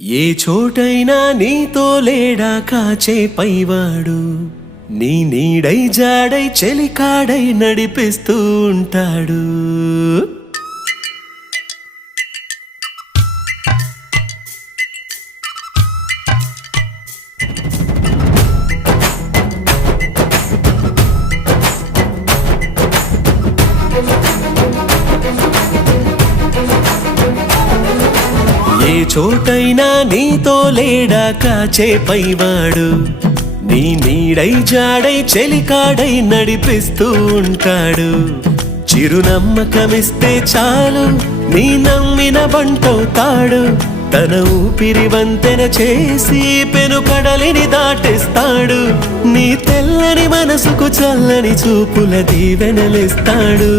ఏ చోటైనా నీతో లేడా కాచే పైవాడు, నీ నీడై జాడై చెలికాడై నడిపిస్తూ ఉంటాడు. ఏ చోటైనా నీతో లేడా కాచే పైవాడు, నీ నీడై జాడై చెలికాడై నడిపిస్తూ ఉంటాడు. చిరునమ్మకమిస్తే చాలు నీ నమ్మిన బంటవుతాడు. తన ఊపిరి వంతెన చేసి పెను కడలిని దాటిస్తాడు. నీ తెల్లని మనసుకు చల్లని చూపుల దీవెనలిస్తాడు.